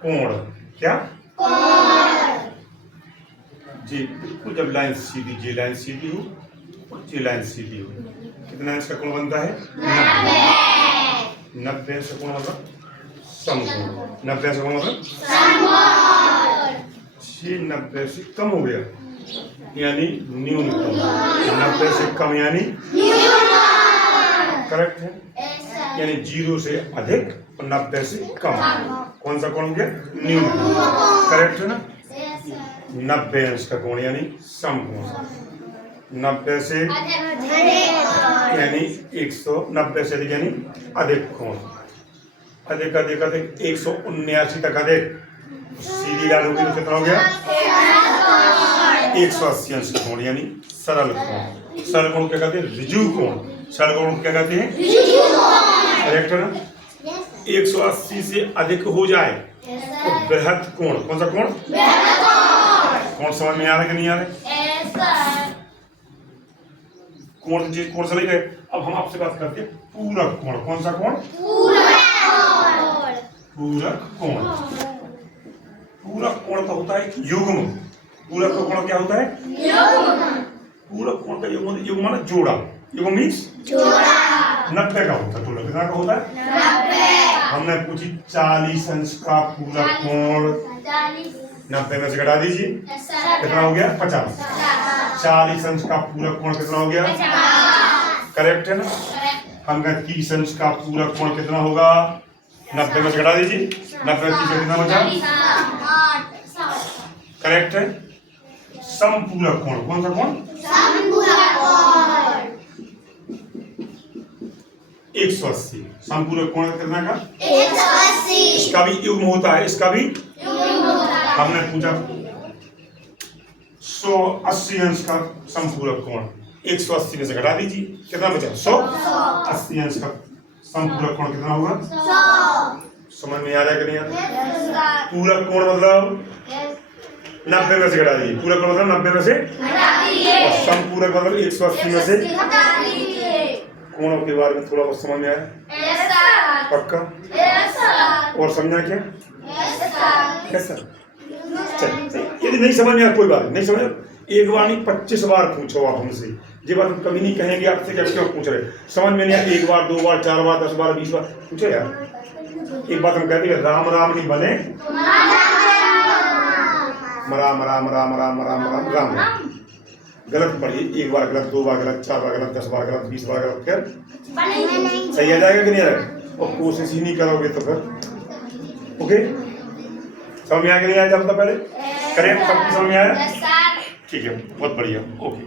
कोण। क्या जी, बिल्कुल। जब लाइन सीधी, ये लाइन सीधी हो और ये लाइन सीधी हो, कितना अंश का कोण बनता है? 90। 90 अंश का कोण मतलब समकोण। 90 अंश का कोण मतलब समकोण। ये 90 से कम हो गया यानी न्यूनतम। 90 से कम यानी करेक्ट है, यानी 0 से अधिक और 90 से कम। कौन सा कोण हो गया? न्यूनतम। करेक्ट है ना? 90 अंश का कोण यानी समकोण। 90 से यानी 190 से अधिक यानी अधिक कोण। अधिक अधिक अधिक 179 तक अधिक सीधी लाइन होगी तो कितना हो गया? 180 अंश का कोण यानी सरल कोण। सरल कोण क्या कहते हैं? ऋजु कोण। सरल कोण क्या कहते हैं? करेक्ट है ना? 180 से अधिक हो जाए तो बृहत कोण। कौन सा कोण? कोण समझ में आ रहा है कि नहीं आ रहा है? कोण जी, कोण समझ गए। अब हम आपसे बात करते हैं पूरक कोण। कौन सा कोण? पूरक कोण। पूरक कोण का होता है युग्म। पूरक का कोण क्या होता है? पूरक कोण का युग्म। युग्म माने जोड़ा। युग्म मीन्स जोड़ा। 90 का होता है। तो कितना का होता है? 90। हमने पूछी 40 अंश का पूरक कोण। 90 में से घटा दीजिए, कितना हो गया? 50। 40 अंश का पूरक कोण कितना हो गया? करेक्ट है ना? हम कहते 30 अंश का पूरक कोण कितना होगा? 90 में से घटा दीजिए, 90 में 30 कितना बचा? करेक्ट है। समपूरक कोण। कौन सा कोण? 180। समपूरक कोण कितना का? 180। इसका भी युग्म होता है, इसका भी हमने पूछा 180 अंश का समपूरक कोण। 180 में से घटा दीजिए, कितना बचा? 180 अंश का समपूरक कोण कितना होगा? 100। समझ में आ रहा है कि नहीं आ रहा? पूरक कोण मतलब 90 में से घटा दीजिए। पूरक कोण मतलब 90 में से और समपूरक मतलब 180 में से। कोणों के बारे में थोड़ा बहुत समझ में आया? पक्का? और समझा क्या? Yes sir. चल, यदि नहीं समझ में आया कोई बात नहीं समझ। एक बार नहीं 25 बार पूछो आप हमसे। ये बात हम कभी नहीं कहेंगे आपसे कि आप क्यों पूछ रहे। समझ में नहीं आया एक बार, 2 बार, 4 बार, 10 बार, 20 बार पूछो यार। एक बात हम कहते हैं, राम राम नहीं बने राम राम राम राम राम राम राम राम। गलत पढ़िए। एक बार गलत, 2 बार गलत, 4 बार गलत, 10 बार गलत, 20 बार गलत, फिर सही आ जाएगा कि नहीं आएगा? और कोशिश ही नहीं करोगे तो फिर ओके। समझ में आया कि नहीं आया? जब तक पहले करें, सबकी समझ में आया? ठीक है, बहुत बढ़िया। ओके।